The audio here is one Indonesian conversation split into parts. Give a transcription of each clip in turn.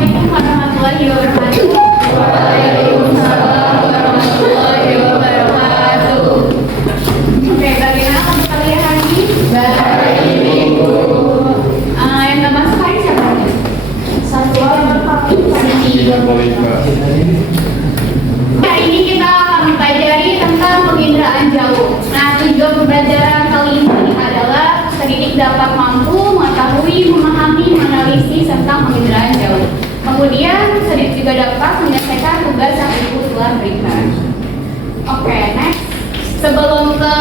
Assalamualaikum warahmatullahi wabarakatuh. Waalaikumsalam warahmatullahi wabarakatuh. Oke, bagaimana kamu kalian hari ini? Baik, Bu. Yang nggak masuk hari siapa? Satu orang hari ini kita akan mempelajari tentang penginderaan jauh. Nah, tujuan pembelajaran kali ini adalah pendidik dapat mampu mengetahui, memahami, menganalisis tentang penginderaan jauh. Kemudian, pendidik juga dapat menyelesaikan tugas yang ibu telah berikan. Oke, next. Sebelum ke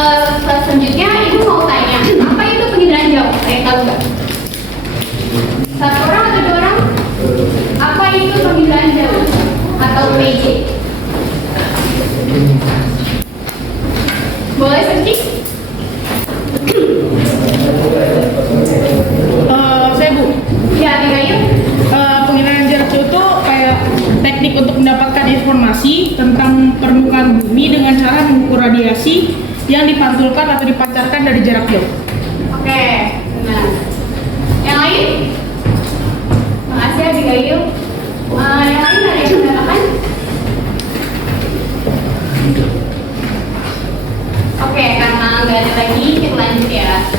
selanjutnya, ibu mau tanya, apa itu penginderaan jauh? Saya tahu nggak? Satu orang atau dua orang? Apa itu penginderaan jauh atau PJ? Boleh searching? Saya Bu. Ya, Abigail. Penginderaan jarak jauh itu kayak teknik untuk mendapatkan informasi tentang permukaan bumi dengan cara mengukur radiasi yang dipantulkan atau dipancarkan dari jarak jauh. Oke, benar. Yang lain? Makasih Abigail. Yang lain ada yang mengatakan? Oke, karena nggak ada lagi, kita lanjut ya.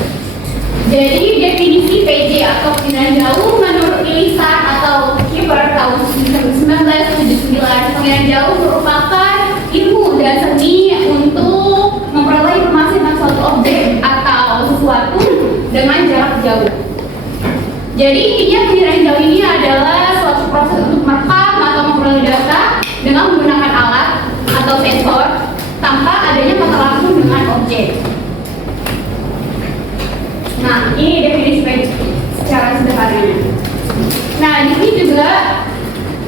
Jadi definisi PJ atau penginderaan jauh menurut Lisan atau Kiefer tahun 1979, penginderaan jauh merupakan ilmu dan seni untuk memperoleh informasi tentang suatu objek atau sesuatu dengan jarak jauh. Jadi intinya penginderaan jauh ini adalah suatu proses untuk merekam atau memperoleh data dengan menggunakan alat atau sensor tanpa adanya kontak langsung dengan objek. Nah, ini definisi secara sederhananya. Nah, di sini juga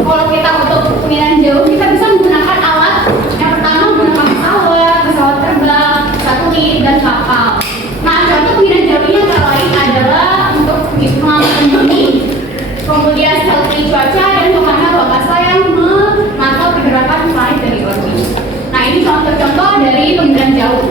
kalau kita untuk penginderaan jauh kita bisa menggunakan alat. Yang pertama menggunakan pesawat terbang, satelit dan kapal. Nah, contoh penginderaan jauh ini antara lain adalah untuk pengamatan bumi, kemudian satelit cuaca dan pemanah angkasa yang memantau pergerakan planet dari orbit. Nah, ini contoh-contoh dari penginderaan jauh.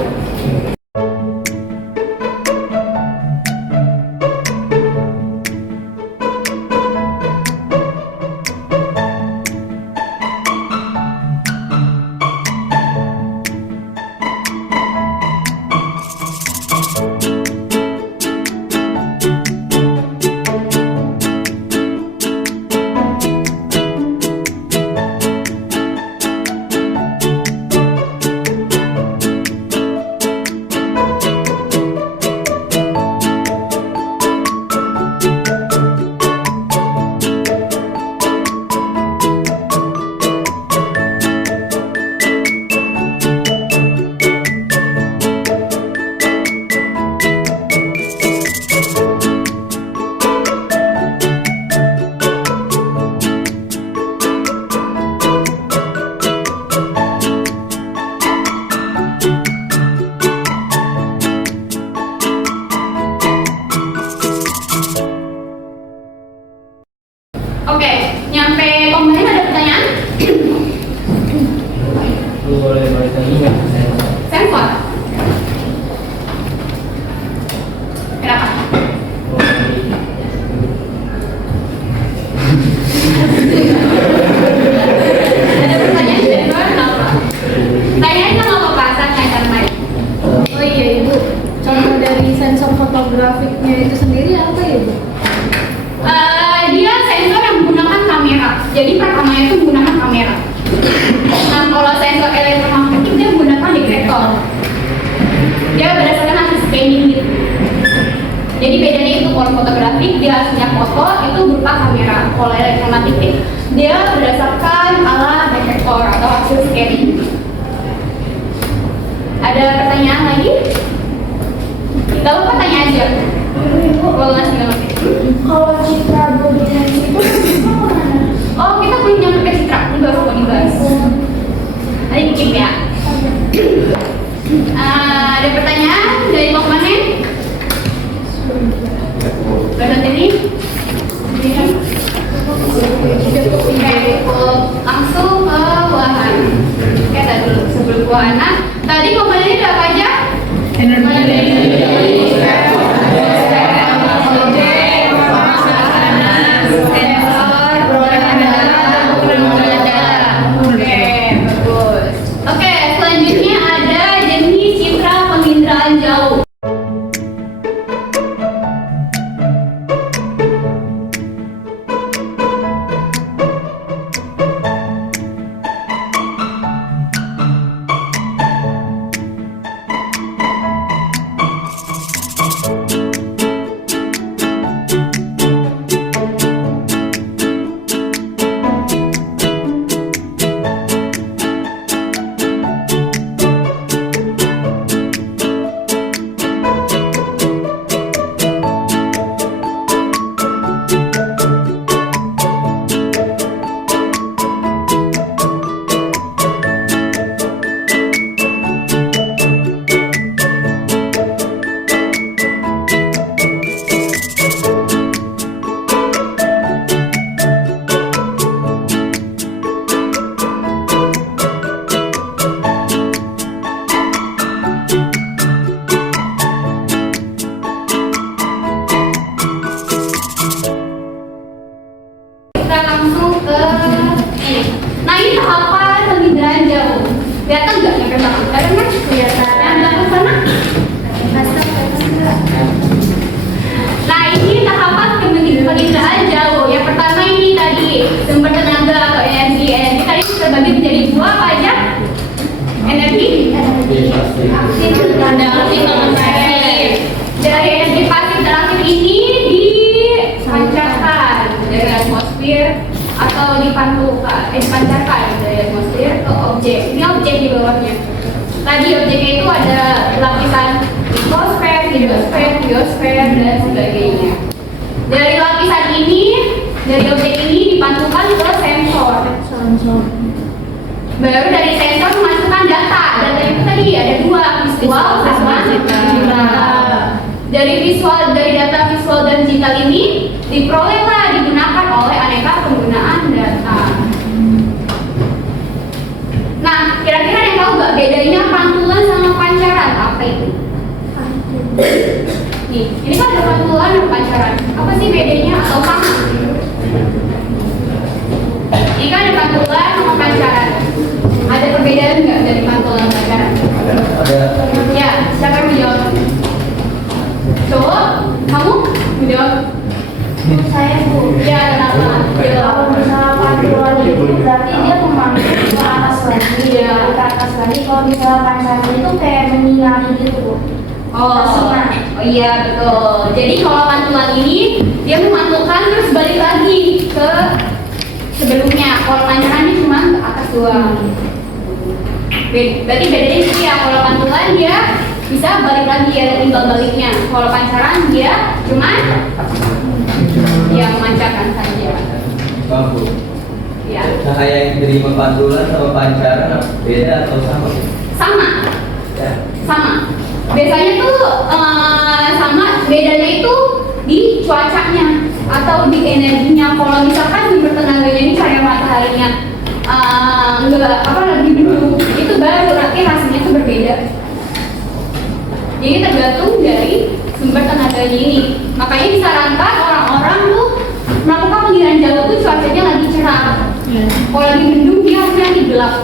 Oke, nyampe komponen ada pertanyaan? Sensor. Kenapa? Ada pertanyaan sensor kenapa? Tanyain sama Bapak santai-santai. Oh iya Ibu, contoh dari sensor fotografiknya itu sendiri apa ya Bu? Dia sensor yang menggunakan kamera. Jadi pertamanya itu menggunakan kamera. Nah, kalau sensor elektromagnetik dia menggunakan detektor. Dia berdasarkan hasil scanning gitu. Jadi bedanya itu kalau fotografik dia hasilnya foto itu berupa kamera. Kalau elektromagnetik dia berdasarkan alat detektor atau hasil scanning. Ada pertanyaan lagi? Kita lupa tanya aja. Kalau masih nggak ngerti. Kalau citra berdimensi itu mana? Oh, kita belum nyampe ke citra, ini baru mau dibahas. Nanti dikit ya. Ada pertanyaan dari komponen? Berarti ini? Langsung ke buahan. Kita dulu sebelum buahan. Tadi komponennya ada apa aja? Energi. Sensor, kita langsung ke ini. Nah ini tahapan pemikiran jauh. Kelihatan nggak yang belakang? Kelihatan kan? Kelihatan. Yang belakang sana? Nah ini tahapan pemikiran jauh. Yang pertama ini tadi sumber tenaga atau energi. Energi tadi terbagi menjadi dua apa aja? Energi? Ada dari energi pasif terakhir ini dipancarkan dari atmosfer atau dipancarkan dari atmosfer ke objek. Ini objek di bawahnya. Tadi objeknya itu ada lapisan litosfer, hidrosfer, biosfer dan sebagainya. Dari lapisan ini, dari objek ini dipantulkan ke sensor. Baru dari sensor memasukkan data. Data itu tadi ada dua, visual sama digital. Dari data visual dan digital ini diperolehlah digunakan oleh aneka penggunaan data. Nah, kira-kira yang tahu nggak bedanya pantulan sama pancaran? Apa itu? Nih, ini kan ada pantulan dan pancaran. Apa sih bedanya atau sama? Ini kan ada pantulan sama pancaran. Ada perbedaan nggak dari pantulan dan pancaran? Ada. Ya, siapa yang menjawab? Cowok, kamu menjawab? Saya Bu. Ya, kenapa? Kalau misalnya pantulan itu berarti dia memantul ke atas lagi, ke atas lagi. Kalau misalnya pancaran itu kayak menyinari gitu Bu. Oh iya betul. Jadi kalau pantulan ini dia memantulkan terus balik lagi ke sebelumnya. Kalau pancaran ini cuma ke atas doang. Berarti bedanya itu ya, kalau pantulan dia bisa balik lagi, ada timbal baliknya. Kalau pancaran dia cuma yang memancarkan saja. Bagus. Ya. Cahaya yang diterima pantulan sama pancaran beda atau sama? Sama. Ya. Sama. Biasanya tuh sama, bedanya itu di cuacanya atau di energinya. Kalau misalkan sumber tenaganya ini cahaya mataharinya lebih dulu, itu baru berarti hasilnya tuh berbeda. Jadi tergantung dari sumber tenaganya ini. Makanya disarankan orang-orang tuh melakukan penggiringan jauh tuh cuacanya lagi cerah. Kalau lagi mendung dia hasilnya lagi gelap.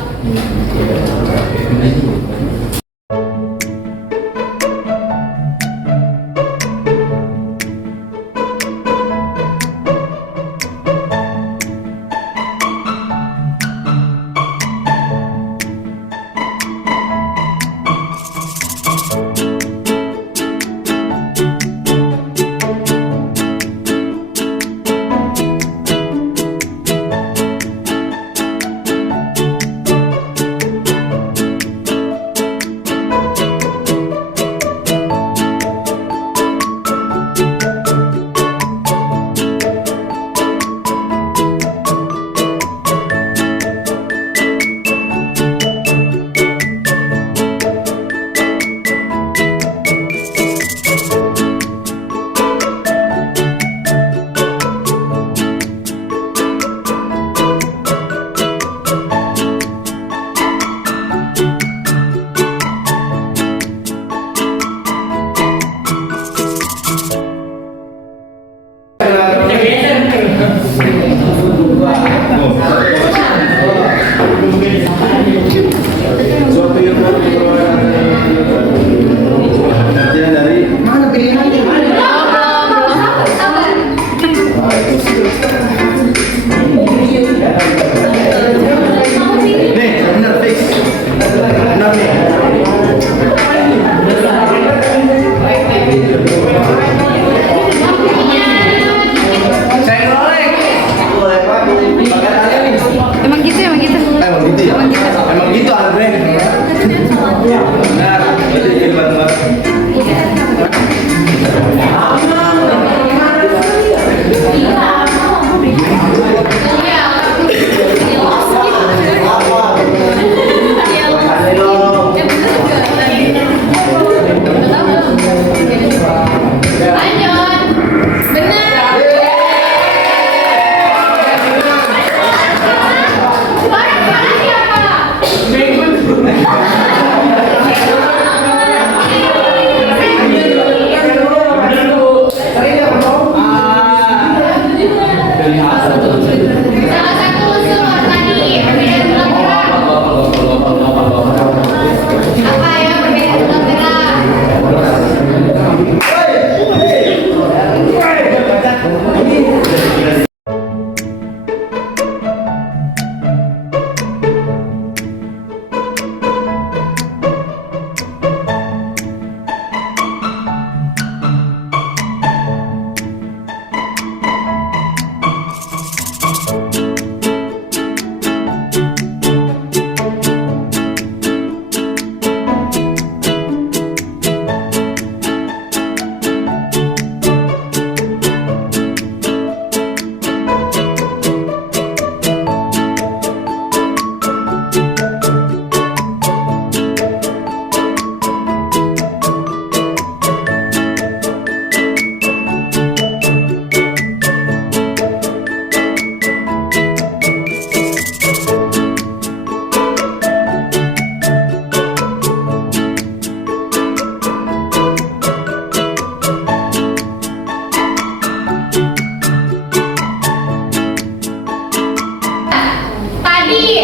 tadi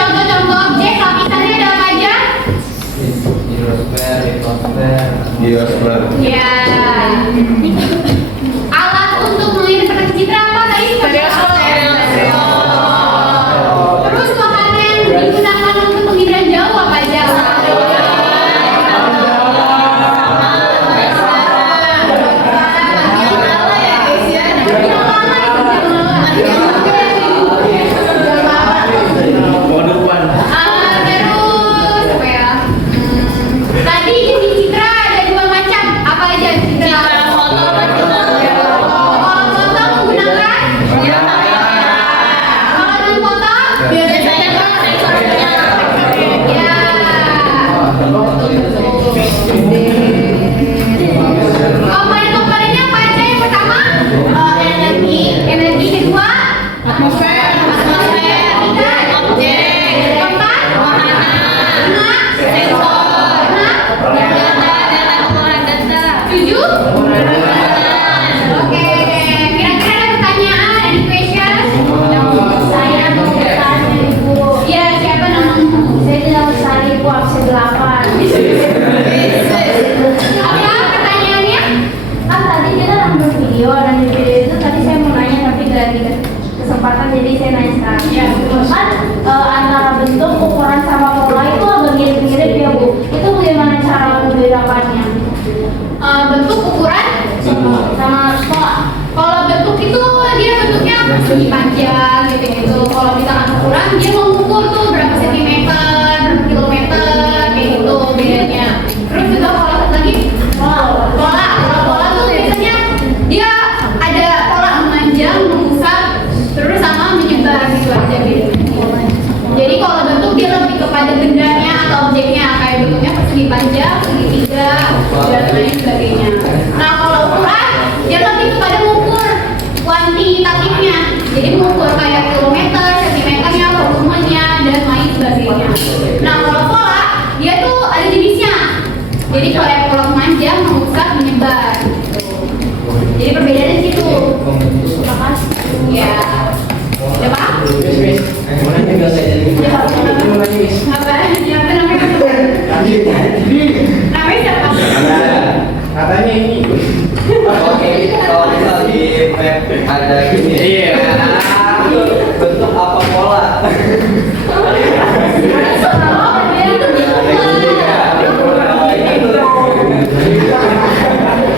contoh-contoh objek lapisannya ada apa aja? Biosfer. Ya. Alat untuk menginterpretasi citra apa tadi? Terus bahan yang digunakan untuk penginderaan jauh apa aja? Terus apa ya? Tadi jenis citra ada dua macam. Apa aja citra? Foto menggunakan? Kalau non foto? Biasanya ya. Komponen-komponennya apa aja? Yang pertama, energi kedua, Atmosfer. tiga, objek, keempat, lima, sensor, tujuh. Oke, kira-kira ada pertanyaan, any question? Saya mau bertanya Ibu. Ya, siapa namamu? Saya tidak besar Ibu, absen 8. Apa pertanyaannya? Kan tadi kita nonton video dan di video itu tadi saya mau nanya tapi gak dikasih kesempatan jadi saya nanya sekarang. Ya. Kan antara bentuk, ukuran sama pola itu agak mirip-mirip ya Bu. Itu bagaimana cara membedakannya? Bentuk, ukuran, Sama pola. kalau bentuk itu dia bentuknya persegi panjang gitu-gitu. Kalau misalkan ukuran dia mau mengukur tuh berapa sentimeter, berapa kilometer, kayak gitu bedanya. Terus juga kalau satu lagi pola. Kalau pola tuh biasanya dia ada pola memanjang, mengusap, terus sama menyebar gitu aja bedanya. Jadi kalau bentuk dia lebih kepada bendanya atau objeknya, kayak bentuknya persegi panjang, segitiga, dan lain sebagainya. Nah kalau ukuran dia lebih kepada mengukur kuantitatifnya, jadi mengukur kayak kilometer, sentimeternya, volumenya, dan lain sebagainya. Nah kalau pola dia tuh ada jenisnya, jadi kalau yang pola memanjang, mengusap, menyebar. Jadi perbedaannya di situ. Ya. Udah paham? Apa? Siapa namanya? Namanya siapa? Katanya ini. Oke, kalau misal di map ada gini. Iya. Bentuk apa pola?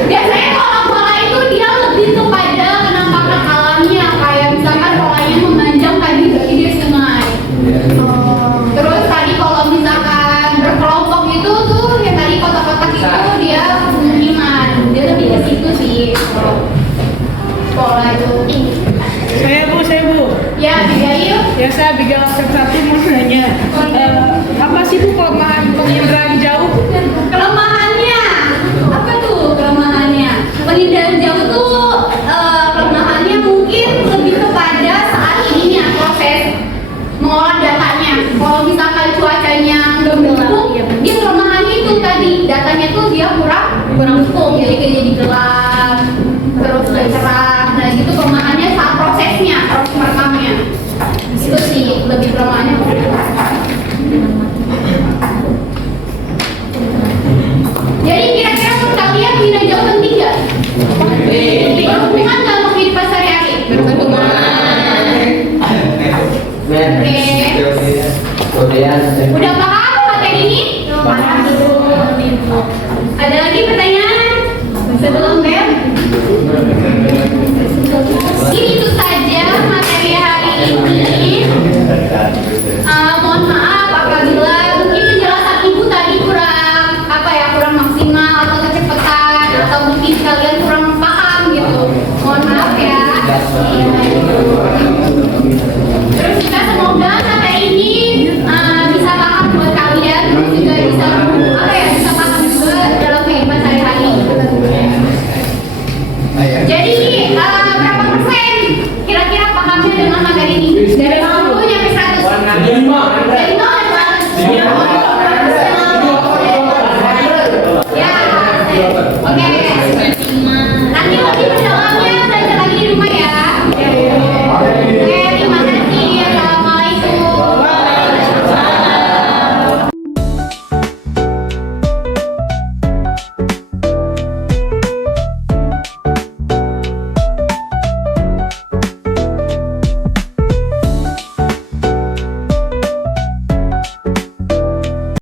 Biasanya kalau pola itu dia lebih kepada penampakan alamnya, kayak misalkan polanya memanjang tadi berarti dia sungai. Terus tadi kalau misalkan berkelompok itu tuh yang tadi kotak-kotak itu dia pemukiman, dia lebih ke situ sih. Pola itu. Saya Bu. Ya, Abigail. Ya saya Abigail absen 1 mau nanya. Apa sih Bu kelemahan penginderaan jauh? Kelemahannya apa tuh kelemahannya? Penginderaan jauh tuh kelemahannya mungkin lebih kepada saat ininya proses mengolah datanya. Kalau misalkan cuacanya udah mendukung, dia kelemahannya itu tadi datanya tuh dia kurang mendukung, jadi kayak jadi gelap, terus gak cerah. Nah gitu kelemahannya saat prosesnya, proses merekamnya. Itu sih lebih kelemahannya. Jadi kira-kira menurut kalian penginderaan jauh penting nggak? Berhubungan dalam kehidupan sehari-hari? Udah paham materi ini? Ada lagi pertanyaan? Sebelum Beb? Ini itu saja materi hari ini. Mohon maaf apabila mungkin penjelasan ibu tadi kurang kurang maksimal atau kecepatan atau mungkin kalian kurang paham gitu. Mohon maaf ya. Terus juga semoga materi ini bisa paham buat kalian, terus juga bisa bisa paham juga dalam kehidupan sehari-hari. Jadi berapa persen kira-kira pahamnya dengan materi ini? Dari 50 sampai 100. Dari 0 sampai 100. Ya. Oke.